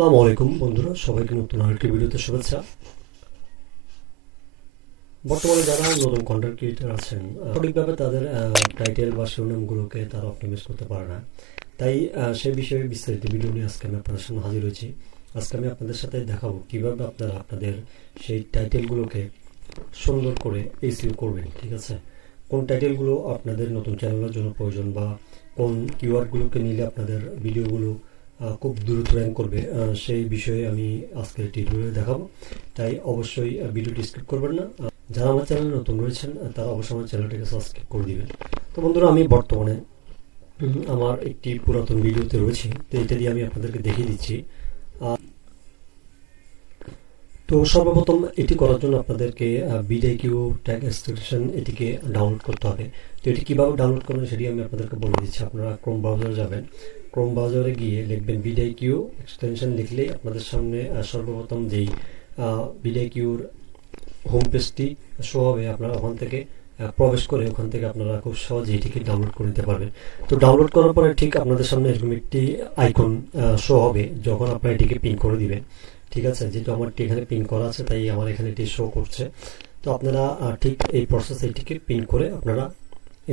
আসসালামু আলাইকুম বন্ধুরা, সবাইকে নতুন আরেকটি ভিডিওতে শুভেচ্ছা। বর্তমানে যারা নতুন কন্টেন্ট ক্রিয়েটর আছেন, সঠিকভাবে তাদের টাইটেল বা শিরোনামগুলোকে তারা অপটিমাইজ করতে পারে না। তাই সেই বিষয়ে বিস্তারিত ভিডিও নিয়ে আজকে আমি আপনাদের সামনে হাজির হয়েছি। আজকে আমি আপনাদের সাথে দেখাবো কিভাবে আপনারা আপনাদের সেই টাইটেলগুলোকে সুন্দর করে এসইও করবেন। ঠিক আছে, কোন টাইটেলগুলো আপনাদের নতুন চ্যানেলের জন্য প্রয়োজন বা কোন কিওয়ার্ডগুলোকে নিলে আপনাদের ভিডিওগুলো খুব দ্রুত র্যাঙ্ক করবে, সেই বিষয়ে আমি আজকের টিউটোরিয়ালে দেখাবো। তাই অবশ্যই ভিডিওটি স্কিপ করবেন না। যারা আমার চ্যানেলে নতুন রয়েছেন তারা অবশ্যই আমার চ্যানেলটিকে সাবস্ক্রাইব করে দিবেন। তো বন্ধুরা, আমি বর্তমানে আমার একটি পুরাতন ভিডিওতে রয়েছে, তো এটা দিয়ে আমি আপনাদেরকে দেখিয়ে দিচ্ছি। তো সর্বপ্রথম এটি করার জন্য আপনাদেরকে বিডিকিউ ট্যাগ এক্সটেনশন এটিকে ডাউনলোড করতে হবে। তো এটি কীভাবে ডাউনলোড করবেন সেটি আমি আপনাদেরকে বলে দিচ্ছি। আপনারা ক্রোম ব্রাউজারে যাবেন, ক্রোম ব্রাউজারে গিয়ে লিখবেন বিডিকিউ এক্সটেনশন। লিখলেই আপনাদের সামনে সর্বপ্রথম যেই বিডিকিউর হোম পেজটি শো হবে, আপনারা ওখান থেকে প্রবেশ করে ওখান থেকে আপনারা খুব সহজে এটিকে ডাউনলোড করে নিতে পারবেন। তো ডাউনলোড করার পরে ঠিক আপনাদের সামনে এরকম একটি আইকন শো হবে যখন আপনারা এটিকে পিন করে দিবেন। ঠিক আছে, যেহেতু আমার এখানে পিন করা আছে তাই আমার এখানে এটি শো করছে। তো আপনারা ঠিক এই প্রসেসে এটিকে পিন করে আপনারা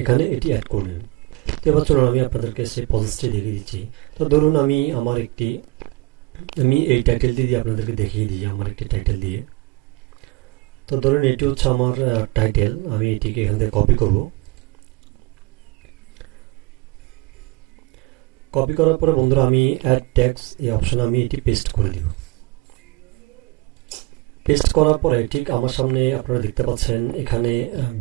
এখানে এটি অ্যাড করবেন। তো এবার চলুন আমি আপনাদেরকে সেই প্রসেসটি দেখিয়ে দিচ্ছি। তো ধরুন আমি এই টাইটেলটি দিয়ে আপনাদেরকে দেখিয়ে দিই, আমার একটি টাইটেল দিয়ে। তো ধরুন এটি হচ্ছে আমার টাইটেল, আমি এটিকে এখান থেকে কপি করব। কপি করার পরে বন্ধুরা আমি অ্যাড ট্যাগস এই অপশনে আমি এটি পেস্ট করে দিব। পেস্ট করার পরে ঠিক আমার সামনে আপনারা দেখতে পাচ্ছেন এখানে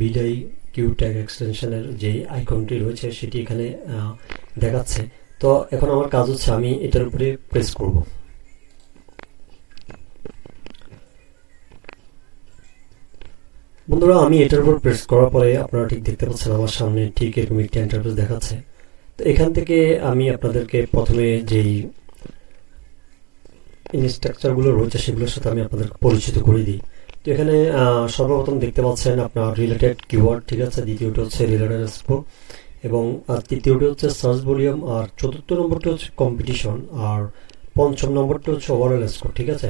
বিডিকিউ ট্যাগ এক্সটেনশনের যে আইকনটি রয়েছে সেটি এখানে দেখাচ্ছে। তো এখন আমার কাজ হচ্ছে আমি এটার উপরে প্রেস করব। বন্ধুরা, আমি এটার উপর প্রেস করার পরে আপনারা ঠিক দেখতে পাচ্ছেন আমার সামনে ঠিক এরকম একটি ইন্টারফেস দেখাচ্ছে। তো এখান থেকে আমি আপনাদেরকে প্রথমে যেই ইনস্ট্রাকচারগুলো রয়েছে সেগুলোর সাথে আমি আপনাদেরকে পরিচিত করে দিই। তো এখানে সর্বপ্রথম দেখতে পাচ্ছেন আপনার রিলেটেড কিওয়ার্ড, ঠিক আছে। দ্বিতীয়টি হচ্ছে রিলেটেড স্কোর এবং তৃতীয়টি হচ্ছে সার্চ ভলিউম, আর চতুর্থ নম্বরটি হচ্ছে কম্পিটিশন, আর পঞ্চম নম্বরটি হচ্ছে ওভারঅল স্কোর। ঠিক আছে,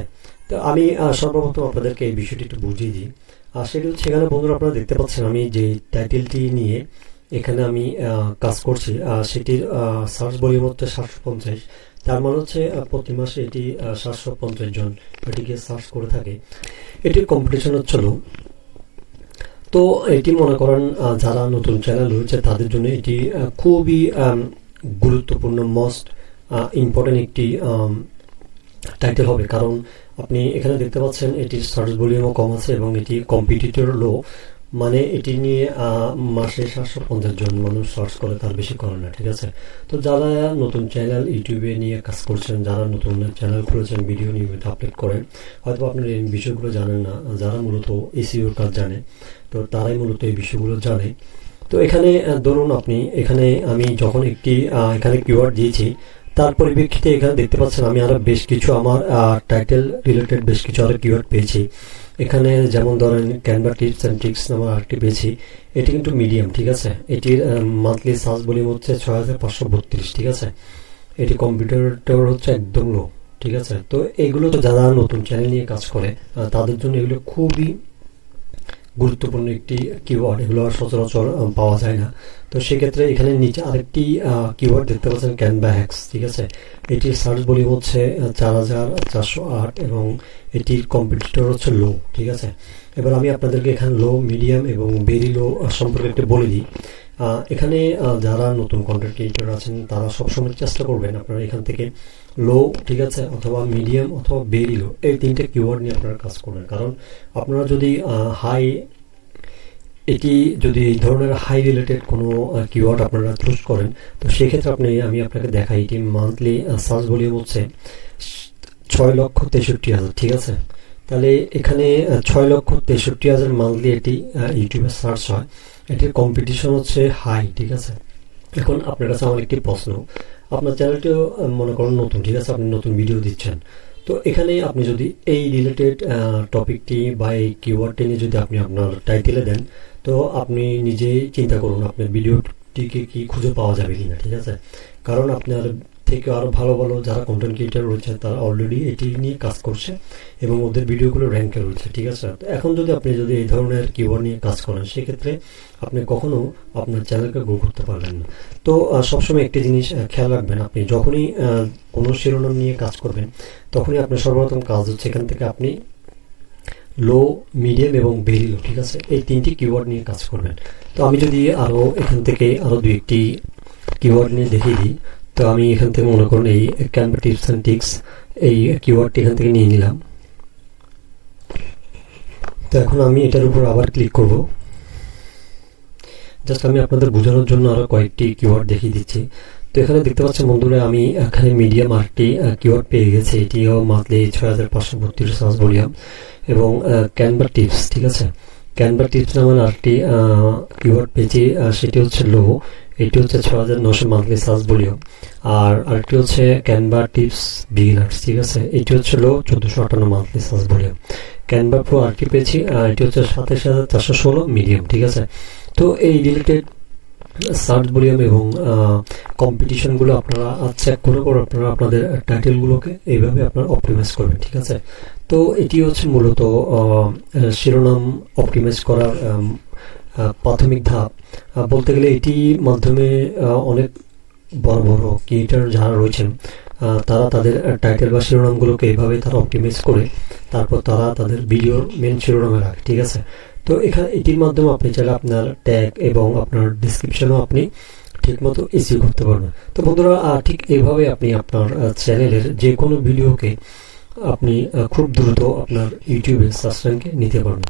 তো আমি সর্বপ্রথম আপনাদেরকে এই বিষয়টি একটু বুঝিয়ে দিই। আর সেটি হচ্ছে এখানে বন্ধুরা আপনারা দেখতে পাচ্ছেন আমি যে টাইটেলটি নিয়ে এখানে আমি কাজ করছি, সেটির সার্চ ভলিউম হচ্ছে 750। তার মানে হচ্ছে প্রতি মাসে এটি 750 জন এটিকে সার্চ করে থাকে। এটির কম্পিটিশন হচ্ছিল। তো এটি মনে করেন যারা নতুন চ্যানেল রয়েছে তাদের জন্য এটি খুবই গুরুত্বপূর্ণ, মোস্ট ইম্পর্টেন্ট একটি টাইটেল হবে। কারণ আপনি এখানে দেখতে পাচ্ছেন এটির সার্চ ভলিউমও কম আছে এবং এটি কম্পিটিটর লো, মানে এটি নিয়ে মাসে 750 জন মানুষ সার্চ করে, তার বেশি করে না। ঠিক আছে, তো যারা নতুন চ্যানেল ইউটিউবে নিয়ে কাজ করছেন, যারা নতুন চ্যানেল খুলেছেন, ভিডিও নিয়মিত আপলোড করেন, হয়তো আপনারা এই বিষয়গুলো জানেন না। যারা মূলত এসইওর কাজ জানে তো তারাই মূলত এই বিষয়গুলো জানে। তো এখানে ধরুন এখানে আমি যখন এখানে কিওয়ার্ড দিয়েছি, তার পরিপ্রেক্ষিতে এখানে দেখতে পাচ্ছেন আমি আরো বেশ কিছু আমার টাইটেল রিলেটেড বেশ কিছু আরো কিওয়ার্ড পেয়েছি। এখানে যেমন ধরেন ক্যানভা টিপস অ্যান্ড ট্রিক্স নামে আরেকটি পেয়েছি। এটি কিন্তু মিডিয়াম, ঠিক আছে। এটির মান্থলি সার্চ ভলিউম হচ্ছে 6532। ঠিক আছে, এটি কম্পিউটার হচ্ছে একদম লো। ঠিক আছে, তো এগুলো তো যারা নতুন চ্যানেল নিয়ে কাজ করে তাদের জন্য এগুলো খুবই গুরুত্বপূর্ণ একটি কিওয়ার্ড, এগুলো আর সচরাচর পাওয়া যায় না। তো সেক্ষেত্রে এখানে নিচে আরেকটি কিওয়ার্ড দেখতে পাচ্ছেন, ক্যানভা হ্যাক্স। ঠিক আছে, এটির সার্চ ভলিউম হচ্ছে 4408 এবং এটির কম্পিটিটর হচ্ছে লো। ঠিক আছে, এবার আমি আপনাদেরকে এখানে লো, মিডিয়াম এবং ভেরি লো সম্পর্কে একটু বলে দিই। এখানে যারা নতুন কন্টেন্ট ক্রিয়েটর আছেন তারা সবসময় চেষ্টা করবেন আপনারা এখান থেকে লো, ঠিক আছে, অথবা মিডিয়াম অথবা ভেরি লো, এই তিনটে কিওয়ার্ড নিয়ে আপনারা কাজ করবেন। কারণ আপনারা যদি যদি এই ধরনের হাই রিলেটেড কোনো কিওয়ার্ড আপনারা চুজ করেন, তো সেক্ষেত্রে আমি আপনাকে দেখাই এটি মান্থলি সার্চ ভলিউম হচ্ছে 6,63,000। ঠিক আছে, তাহলে এখানে 6,63,000 মান্থলি এটি ইউটিউবে সার্চ হয়। এটির কম্পিটিশন হচ্ছে হাই। ঠিক আছে, এখন আপনার কাছে আমার একটি প্রশ্ন, আপনার চ্যানেলটিও মনে করেন নতুন, ঠিক আছে, আপনি নতুন ভিডিও দিচ্ছেন। তো এখানে আপনি যদি এই রিলেটেড টপিকটি বা এই কিওয়ার্ডটি নিয়ে যদি আপনি আপনার টাইটেলে দেন, তো আপনি নিজেই চিন্তা করুন আপনার ভিডিওটিকে কি খুঁজে পাওয়া যাবে কিনা। ঠিক আছে, কারণ আপনার থেকে আরও ভালো ভালো যারা কন্টেন্ট ক্রিয়েটার রয়েছে তারা অলরেডি এটি নিয়ে কাজ করছে এবং ওদের ভিডিওগুলো র্যাঙ্কে রয়েছে, ঠিক আছে। তো এখন আপনি যদি এই ধরনের কিওয়ার্ড নিয়ে কাজ করেন, সেক্ষেত্রে আপনি কখনো আপনার চ্যানেলকে গ্রো করতে পারবেন না। তো সবসময় একটি জিনিস খেয়াল রাখবেন, আপনি যখনই কোনো শিরোনাম নিয়ে কাজ করবেন, তখনই আপনার সর্বপ্রথম কাজ হচ্ছে এখান থেকে আপনি লো, মিডিয়াম এবং ভেরি লো, ঠিক আছে, এই 3টি কিওয়ার্ড নিয়ে কাজ করবেন। তো আমি যদি আরও এখান থেকে আরও 2-1টি কিওয়ার্ড নিয়ে দেখিয়ে দিই, তো আমি এখান থেকে মনে করুন এই ক্যানভা টিপস অ্যান্ড ট্রিক্স এই কিওয়ার্ডটি এখান থেকে নিয়ে নিলাম। তো এখন আমি এটার উপর আবার ক্লিক করব। জাস্ট আমি আপনাদের বোঝানোর জন্য আরও কয়েকটি কিওয়ার্ড দেখিয়ে দিচ্ছি। তো এখানে দেখতে পাচ্ছেন বন্ধুরা, আমি এখানে মিডিয়াম আরেকটি কিওয়ার্ড পেয়ে গেছি, এটিও মান্থলি 6532 সার্চ ভলিউম, এবং ক্যানভা টিপস, ঠিক আছে, ক্যানভা টিপস নামের আরেকটি কিওয়ার্ড পেয়েছি, সেটি হচ্ছে লো, এটি হচ্ছে 6900 মান্থলি সার্চ ভলিউম। আর আরেকটি হচ্ছে ক্যানভা টিপস বিগিনার্স, ঠিক আছে, এটি হচ্ছে লো, 1458 monthly search volume. Canva pro আরেকটি পেয়েছি, এটি হচ্ছে 27416 মিডিয়াম, ঠিক আছে। তো এই রিলেটেড সার্চ ভলিউম এবং কম্পিটিশনগুলো আপনারা চেক করার পর আপনারা আপনাদের টাইটেলগুলোকে এইভাবে আপনারা অপটিমাইজ করবেন, ঠিক আছে। তো এটি হচ্ছে মূলত শিরোনাম অপটিমাইজ করার প্রাথমিক ধাপ বলতে গেলে। এটি মাধ্যমে অনেক বড় বড় ক্রিয়েটার যারা রয়েছেন তারা তাদের টাইটেল বা শিরোনামগুলোকে এইভাবে তারা অপটিমাইজ করে তারপর তারা তাদের ভিডিওর মেন শিরোনামে রাখে, ঠিক আছে। তো এখানে এটির মাধ্যমে আপনি চাইলে আপনার ট্যাগ এবং আপনার ডিসক্রিপশনও আপনি ঠিকমতো এসইও করতে পারবেন। তো বন্ধুরা, ঠিক এইভাবে আপনি আপনার চ্যানেলের যে কোনো ভিডিওকে আপনি খুব দ্রুত আপনার ইউটিউবে সাবস্ক্রাইবকে নিতে পারবেন।